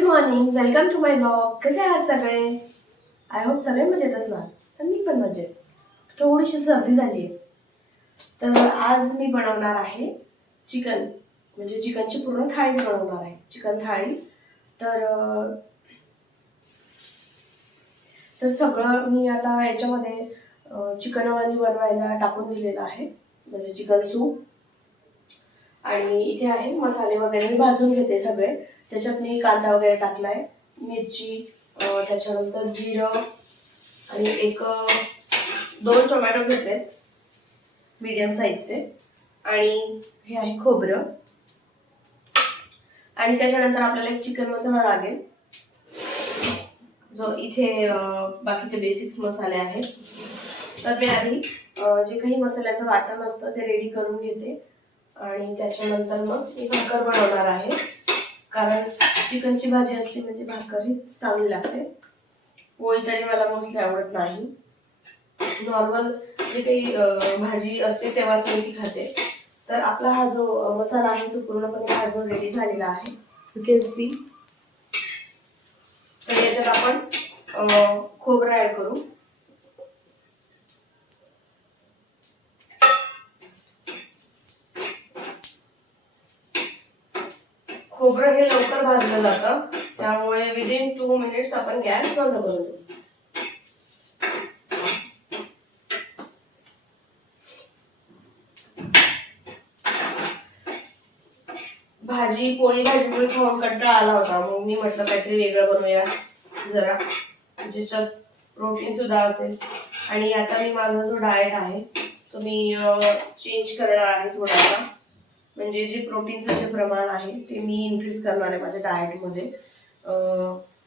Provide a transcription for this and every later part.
Good morning, welcome to my blog. कसे आहात सगळे? आय होप सगळे मजेत असणार. तर मी पण मजेत. थोडीशी सर्दी झाली आहे. तर आज मी बनवणार आहे चिकन, म्हणजे चिकनची पूर्ण थाळीच बनवणार आहे, चिकन थाळी. तर तर सगळं मी आता याच्यामध्ये चिकन वाली बनवायला टाकून दिलेलं आहे, म्हणजे चिकन सूप. आणि इथे आहे मसाले वगैरे मी भाजून घेते सगळे. त्याच्यात मी कांदा वगैरे टाकलाय, मिरची, त्याच्यानंतर जिरं, आणि दोन टोमॅटो घेतले मीडियम साईजचे, आणि हे आहे खोबरं. आणि त्याच्यानंतर आपल्याला एक चिकन मसाला लागेल, जो इथे बाकीचे बेसिक्स मसाले आहेत. तर मी आधी जे काही मसाल्याचं वाटण असतं ते रेडी करून घेते, आणि त्याच्यानंतर मग मी भाकर बनवणार आहे. कारण चिकनची भाजी असते म्हणजे भाकर ही चांगली लागते. पोळी तरी मला मोस्टली आवडत नाही. नॉर्मल जे काही भाजी असते तेव्हाच मी ती खाते. तर आपला हा जो मसाला आहे तो पूर्णपणे भाजून रेडी झालेला आहे, यू कॅन सी. तर याच्यात आपण खोबरं ऍड करू. खोबरं हे लवकर भाजलं जातं, त्यामुळे विदिन 2 मिनिट्स आपण गॅस बंद करू देऊ. पोळी खाऊन कंटाळा आला होता, मग मी म्हटलं काहीतरी वेगळं बनवूया जरा, ज्याच्यात प्रोटीन सुद्धा असेल. आणि आता मी माझा जो डाएट आहे तो मी चेंज करणार आहे थोडासा. म्हणजे जे प्रोटीनचं जे प्रमाण आहे ते मी इन्क्रीज करणार आहे माझ्या डाएटमध्ये.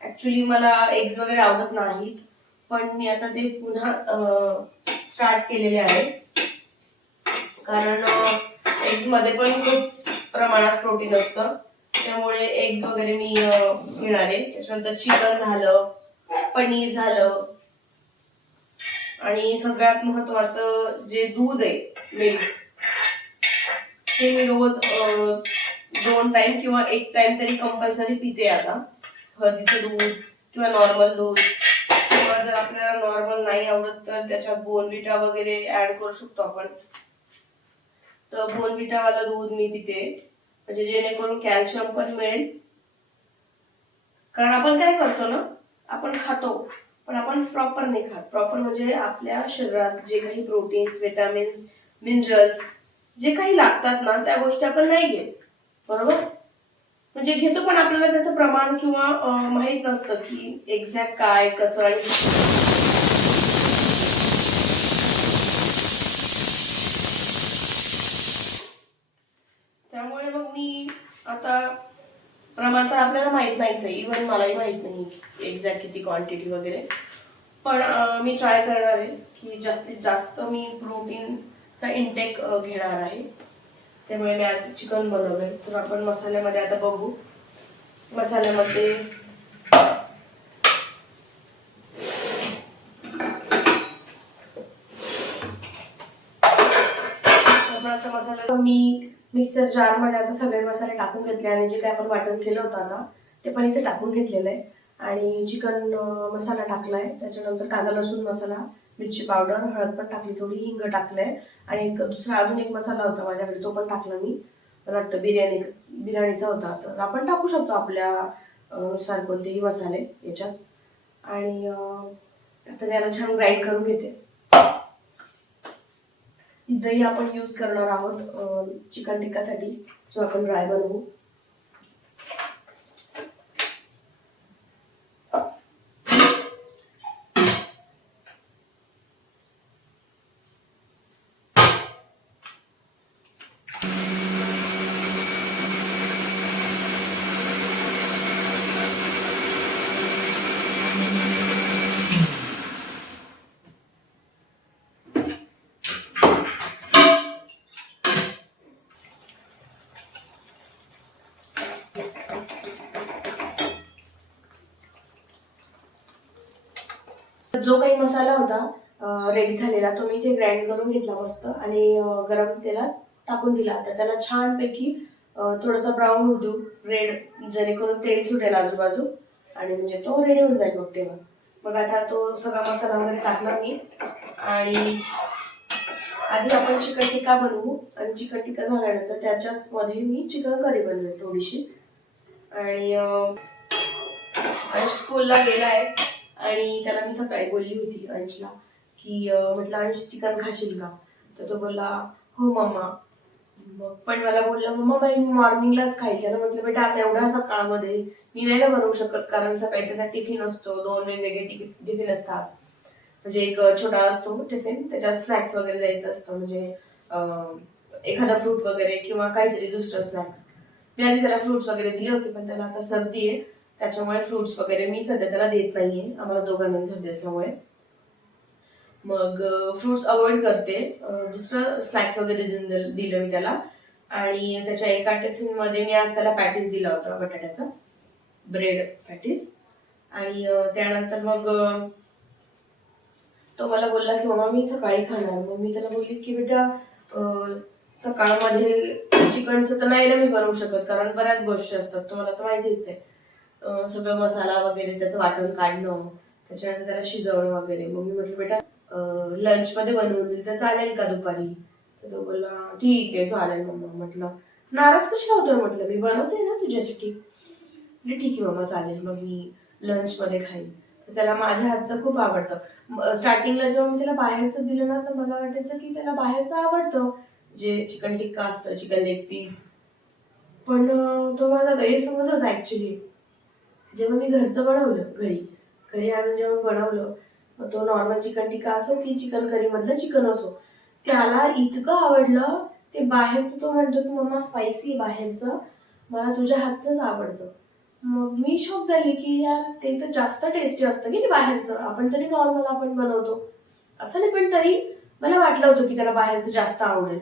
ॲक्च्युली मला एग्स वगैरे आवडत नाहीत, पण मी आता ते पुन्हा स्टार्ट केलेले आहे. कारण एग्समध्ये पण खूप प्रमाणात प्रोटीन असतं, त्यामुळे एग्स वगैरे मी घेणार आहे. त्याच्यानंतर चिकन झालं, पनीर झालं, आणि सगळ्यात महत्वाचं जे दूध आहे, मिल्क, ते मी रोज 2 टाइम किंवा 1 टाइम तरी कंपल्सरी पिते आता. हळदीचं दूध किंवा नॉर्मल दूध, किंवा जर आपल्याला नॉर्मल नाही आवडत तर त्याच्यात बोर्नव्हिटा वगैरे ऍड करू शकतो आपण. तर बोर्नव्हिटा वाला दूध मी पिते, म्हणजे जेणेकरून कॅल्शियम पण मिळेल. कारण आपण काय करतो ना, आपण खातो पण आपण प्रॉपर नाही खात. प्रॉपर म्हणजे आपल्या शरीरात जे काही प्रोटीन्स, विटामिन्स, मिनरल्स जे काही लागतात ना, त्या गोष्टी आपण नाही घेत, बरोबर. म्हणजे घेतो पण आपल्याला त्याचं प्रमाण किंवा माहित नसतं की एक्झॅक्ट काय कसं. आणि त्यामुळे मग मी आता प्रमाण तर आपल्याला माहित नाहीच आहे, इव्हन मलाही माहित नाही एक्झॅक्ट किती क्वांटिटी वगैरे. पण मी ट्राय करणार आहे की जास्तीत जास्त मी प्रोटीनचा इंटेक घेणार आहे. त्यामुळे मी आज चिकन बनवलंय. तर आपण मसाल्यामध्ये आता बघू. मसाल्यामध्ये मसाला मी मिक्सर जार मध्ये आता सगळे मसाले टाकून घेतले, आणि जे काय आपण वाटण केलं होतं आता ते पण इथे टाकून घेतलेलं आहे. आणि चिकन मसाला टाकलाय, त्याच्यानंतर कांदा लसूण मसाला, मिरची पावडर, हळद पण टाकली, थोडी हिंग टाकलंय, आणि दुसरा अजून एक मसाला होता माझ्याकडे तो पण टाकला मी. वाटतं बिर्याणीचा होता, तर आपण टाकू शकतो आपल्या नुसार कोणतेही मसाले याच्यात. आणि आता मी याला छान ग्राइंड करून घेते. दही आपण यूज करणार आहोत चिकन टिक्कासाठी, जो आपण ड्राय बनवू. जो काही मसाला होता रेडी झालेला तो मी इथे ग्राइंड करून घेतला मस्त, आणि गरम तेलात टाकून दिला. आता त्याला छानपैकी थोडासा ब्राऊन होऊ देऊ, रेड, जेणेकरून तेल सुटेल आजूबाजू आणि म्हणजे तो रेडी होऊन जाईल मग तेव्हा. मग आता तो सगळा मसाला वगैरे टाकला मी आणि आधी आपण चिकन टिक्का बनवू आणि चिकन टिक्का झाल्यानंतर त्याच्याच मध्ये मी चिकन करी बनवेल थोडीशी. आणि अंश स्कूलला गेलाय आणि त्याला मी सकाळी बोलली होती अंशला की म्हटलं अंश चिकन खाशील का, तर तो बोलला हो मम्मा. मग पण मला बोलला मम्मा मी मॉर्निंगलाच खाईल. त्याला म्हटलं बेटा आता एवढ्या सकाळमध्ये मी नाही ना बनवू शकत, कारण सकाळी त्याचा टिफिन असतो, 2 वेगवेगळे टिफिन असतात. म्हणजे एक छोटा असतो टिफिन, त्याच्यात स्नॅक्स वगैरे द्यायचं असतं, म्हणजे एखादा फ्रूट वगैरे किंवा काहीतरी दुसरं स्नॅक्स. मी आधी त्याला फ्रुट्स वगैरे दिले होते, पण त्याला आता सर्दी आहे त्याच्यामुळे फ्रुट्स वगैरे मी सध्या त्याला देत नाहीये, आम्हाला दोघांना सर्दी असल्यामुळे. मग फ्रुट्स अवॉइड करते. दुसरं स्नॅक्स वगैरे दिलं मी त्याला. आणि त्याच्या एका टिफिन मध्ये मी आज त्याला पॅटीस दिला होता, बटाट्याचा ब्रेड पॅटीस. आणि त्यानंतर मग तो मला बोलला की मम्मा मी सकाळी खाणार. मग मी त्याला बोलली की बेटा सकाळमध्ये चिकनचं तर नाही ना मी बनवू शकत, कारण बऱ्याच गोष्टी असतात, तुम्हाला तर माहितीच आहे. सगळं मसाला वगैरे त्याचं वाटण काढणं, त्याच्यानंतर त्याला शिजवणं वगैरे. मग मी म्हटलं बेटा लंच मध्ये बनवून दिली तर चालेल का दुपारी. तर तो बोलला ठीक आहे चालेल मम्मा. म्हटलं नाराज कशा होतोय, म्हटलं मी बनवते ना तुझ्यासाठी. म्हणजे ठीक आहे मम्मा चालेल, मग मी लंच मध्ये खाईन. तर त्याला माझ्या हातचं खूप आवडतं. स्टार्टिंगला जेव्हा मी त्याला बाहेरचं दिलं ना, तर मला वाटायचं की त्याला बाहेरचं आवडतं, जे चिकन टिक्का असतं, चिकन लेग पीस. पण तो माझा गैरसमज होता ऍक्च्युली. जेव्हा मी घरचं बनवलं, घरी आणून जेव्हा बनवलं, तो नॉर्मल चिकन टिक्का असो की चिकन करी मधलं चिकन असो, त्याला इतकं आवडलं. ते बाहेरचं तो म्हणतो की मम्मा स्पायसी बाहेरचं, मला तुझ्या हातचंच आवडतं. मग मी शॉक झाली की यार ते तर जास्त टेस्टी असतं की बाहेरचं, आपण तरी नॉर्मल आपण बनवतो असं नाही, पण तरी मला वाटलं होतं की त्याला बाहेरचं जास्त आवडेल.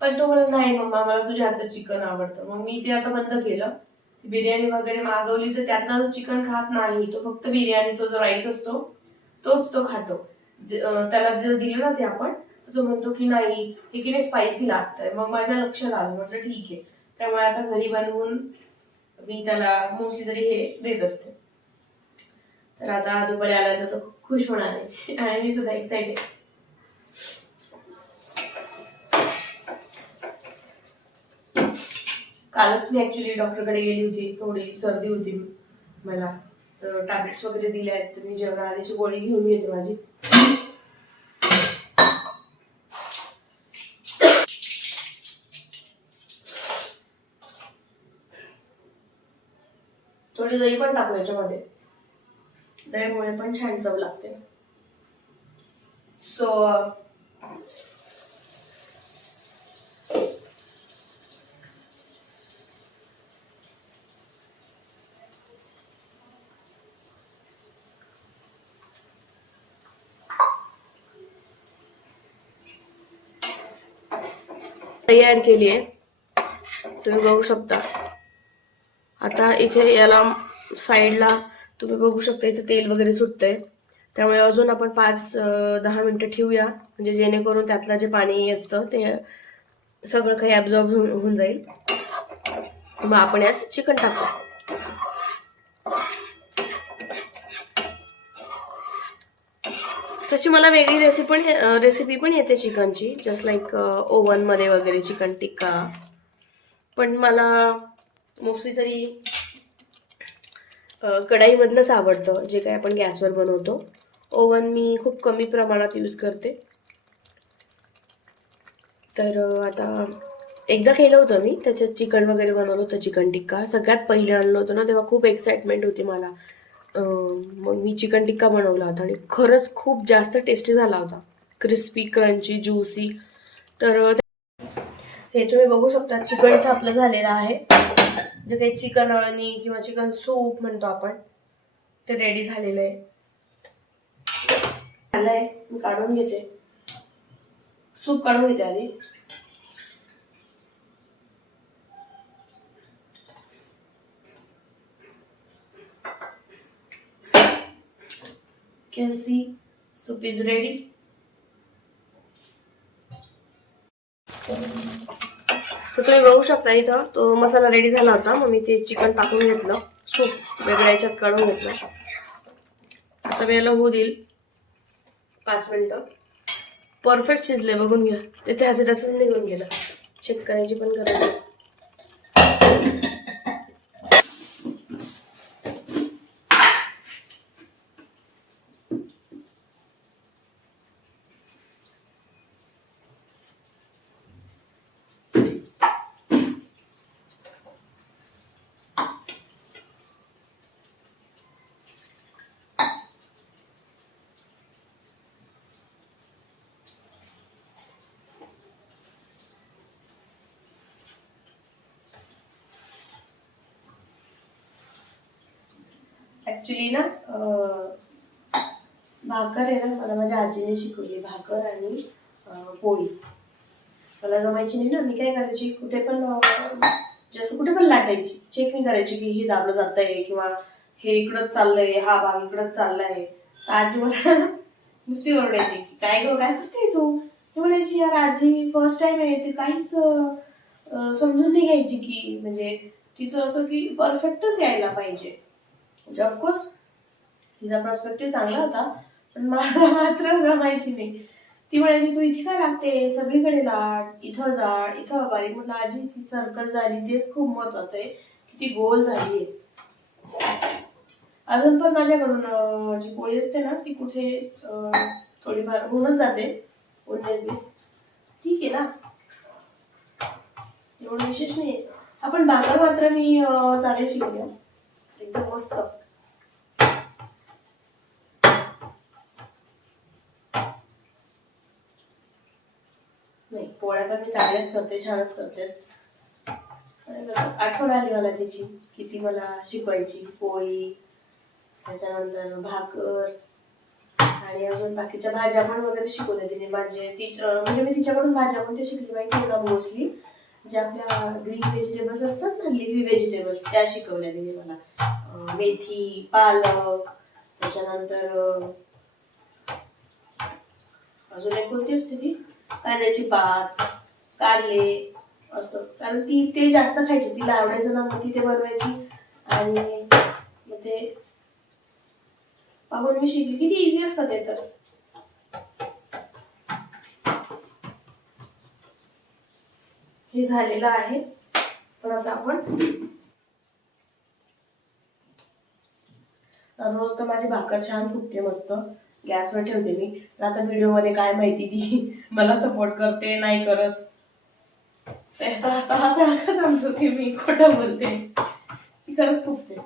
पण तो मला नाही मम्मा मला तुझ्या हातचं चिकन आवडतं. मग मी ते आता बंद केलं. बिर्याणी वगैरे मागवली तर त्यातला तो चिकन खात नाही, तो फक्त बिर्याणी, तो जो राईस असतो तोच तो खातो. त्याला जर दिलं ना ते आपण, तर तो म्हणतो की नाही हे की नाही स्पायसी लागतंय. मग माझ्या लक्षात आलं, म्हटलं ठीक आहे. त्यामुळे आता घरी बनवून मी त्याला मोस्टली तरी हे देत असते. तर आता दुपारी आल्यानंतर तो खूप खुश होणार आहे आणि मी सुद्धा एक्साइटेड. कालच मी ऍक्च्युली डॉक्टरकडे गेली होती, थोडी सर्दी होती मला, तर टॅब्लेट्स वगैरे दिल्या आहेत. तर मी जेवणा आधीची गोळी घेऊन येते माझी. थोडी दही पण टाकू याच्यामध्ये, दहीमुळे पण छान चव लागते. सो दही ऍड केली आहे, तुम्ही बघू शकता. आता इथे याला साईडला तुम्ही बघू शकता, इथे तेल वगैरे सुटतंय. त्यामुळे अजून आपण 5-10 मिनिटं ठेवूया, म्हणजे जेणेकरून त्यातलं जे पाणी असतं ते सगळं काही ॲब्झॉर्ब होऊन जाईल. मग आपण यात चिकन टाकू. तशी मला वेगळी रेसिपी पण येते चिकनची, जस्ट लाईक ओव्हनमध्ये वगैरे चिकन टिक्का. पण मला मोस्टली तरी कढाईमधलंच आवडतं, जे काही आपण गॅसवर बनवतो. ओव्हन मी खूप कमी प्रमाणात यूज करते. तर आता एकदा केलं होतं मी, त्याच्यात चिकन वगैरे बनवलं होतं, चिकन टिक्का. सगळ्यात पहिले आणलं होतं ना, तेव्हा खूप एक्साइटमेंट होती मला. मग मी चिकन टिक्का बनवला होता आणि खरंच खूप जास्त टेस्टी झाला होता, क्रिस्पी, क्रंची, ज्युसी. तर हे तुम्ही बघू शकता, चिकन इथं आपलं झालेलं आहे. जे काही चिकन अळणी किंवा चिकन सूप म्हणतो आपण, ते रेडी झालेलं आहे. झालंय, मी काढून घेते, सूप काढून घेते आधी. Can see soup is ready. तर तुम्ही बघू शकता इथं तो मसाला रेडी झाला होता. मग मी ते चिकन टाकून घेतलं, सूप वेगळ्या याच्यात काढून घेतलं. आता मी याला होऊ देईल 5 मिनिटं. परफेक्ट शिजले बघून घ्या. ते त्याच निघून गेलं, चेक करायची पण गरज नाही. ऍक्च्युली ना भाकर आहे ना, मला माझ्या आजीने शिकवली. भाकर आणि पोळी मला जमायची नाही ना. मी काय करायची, कुठे पण जसं कुठे पण लाटायची, चेक नाही करायची की हे दाबलं जात आहे किंवा हे इकडंच चाललंय, हा भाग इकडंच चाललाय. तर आजी मला नुसती ओरडायची की काय गं काय करते तू. ती म्हणायची यार आजी फर्स्ट टाइम आहे, ते काहीच समजून नाही घ्यायची की म्हणजे तिचं असं की परफेक्टच यायला पाहिजे. म्हणजे ऑफकोर्स तिचा पर्स्पेक्टिव्ह चांगला होता, पण मला मात्र जमायची नाही. ती म्हणायची तू इथे काय लागते, सगळीकडे लाट, इथं जाड इथं बारीक. म्हटलं आजी ती सर्कल झाली तेच खूप महत्वाचं आहे की ती गोल झाली. अजून पण माझ्याकडून जी पोळी असते ना ती कुठे थोडीफार होऊनच जाते, 19-20. ठीक आहे ना, एवढं विशेष नाही. आपण भाकर मात्र मी चांगली शिकले, एकदम मस्त. नाही पोळ्या पण मी चांगल्याच करते, छानच करते. आठवण आली मला तिची, किती मला शिकवायची. पोळी, त्याच्यानंतर भाकर आणि अजून बाकीच्या भाज्या पण वगैरे शिकवल्या तिने. म्हणजे मी तिच्याकडून भाज्या कोणत्या शिकली माहिती आहे का, मोस्टली जे आपल्या ग्रीन व्हेजिटेबल्स असतात ना, लिव्ही व्हेजिटेबल्स, त्या शिकवल्या तिने मला. मेथी, पालक, त्याच्यानंतर अजून एक कोणती असते ती, कांद्याची पात, कारले, असं. कारण ती ते जास्त खायची, तिला आवडायचं ना, मग ती ते बनवायची. आणि मग ते पाहून मी शिकली. किती इझी असतं ते तर. हे झालेलं आहे, पण आता आपण रोज तर माझी भाकर छान फुटते मस्त. गॅसवर ठेवते मी. आता व्हिडिओमध्ये काय माहिती ती मला सपोर्ट करते नाही करत, त्याचा आता असा नका समजू की मी खोटं बोलते. ती खरंच फुटते.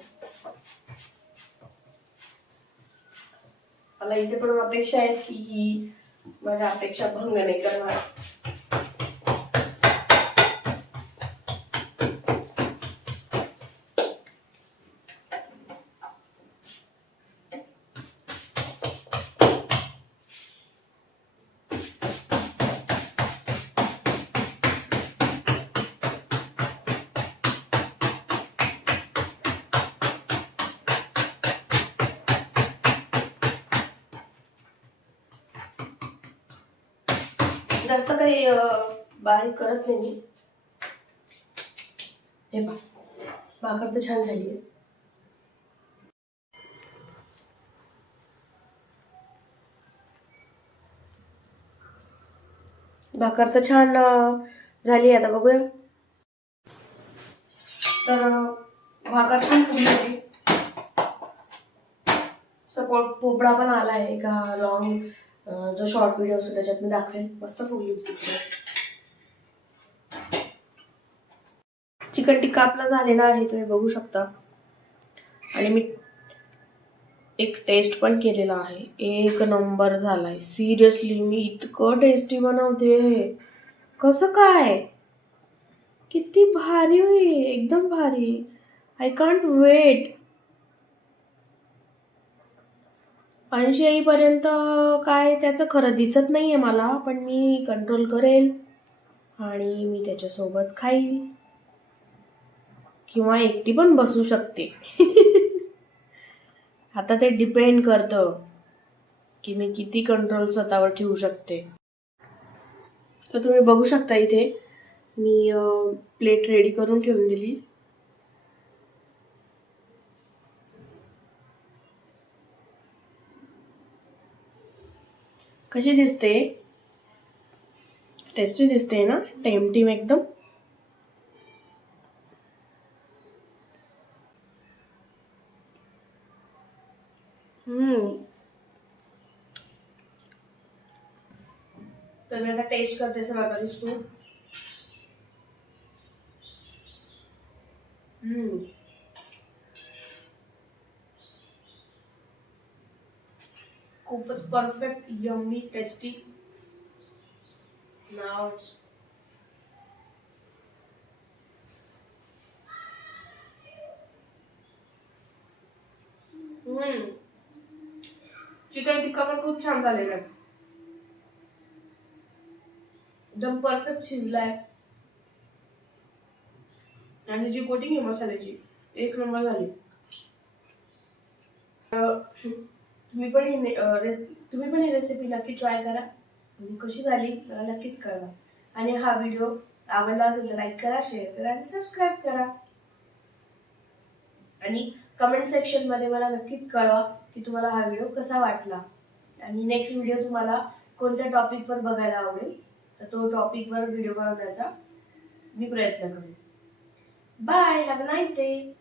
मला हिच्याकडून अपेक्षा आहेत की ही माझ्या अपेक्षा भंग नाही करणार. जास्त काही बारीक करत नाही मी. हे पहा, भाकर तर छान झाली आहे. भाकर तर छान झाली. आता बघूया. तर भाकर छान फुगली होती. सपोर्ट पोपडा पण आला आहे का लॉंग जो शॉर्ट व्हिडिओ असतो त्याच्यात मी दाखवेन. मस्त फुगली होती. चिकन टिक्का आपला झालेला आहे, तुम्ही बघू शकता. आणि मी एक टेस्ट पण केलेला आहे, एक नंबर झालाय. सिरियसली मी इतकं टेस्टी बनवते. कसं काय, किती भारी होई, एकदम भारी. I can't weight. 80 येईपर्यंत काय त्याचं खरं दिसत नाहीये मला, पण मी कंट्रोल करेल आणि मी त्याच्यासोबत खाईल किंवा एकटी पण बसू शकते. आता ते डिपेंड करतं की मी किती कंट्रोल स्वतःवर ठेवू शकते. तर तुम्ही बघू शकता इथे मी प्लेट रेडी करून ठेवून दिली. कशी दिसते? टेस्टी दिसते ना, टेमटिम एकदम. तर मी आता टेस्ट करते सनातनी सूप. खूपच परफेक्ट, यम्मी, टेस्टी. नाव चिकन टिक्का पण खूप छान झालेला आहे. एकदम परफेक्ट शिजलाय आणि जी कोटिंग आहे मसाल्याची एक नंबर झाली. तुम्ही पण ही रेसिपी नक्की ट्राय करा आणि कशी झाली मला नक्कीच कळवा. आणि हा व्हिडिओ आवडला असेल तर लाईक करा, शेअर करा आणि सबस्क्राईब करा. आणि कमेंट सेक्शन मध्ये मला नक्कीच कळवा की तुम्हाला हा व्हिडिओ कसा वाटला आणि नेक्स्ट व्हिडिओ तुम्हाला कोणत्या टॉपिकवर बघायला आवडेल, तर तो टॉपिकवर व्हिडिओ बनवण्याचा मी प्रयत्न करेन. Bye, have a nice day.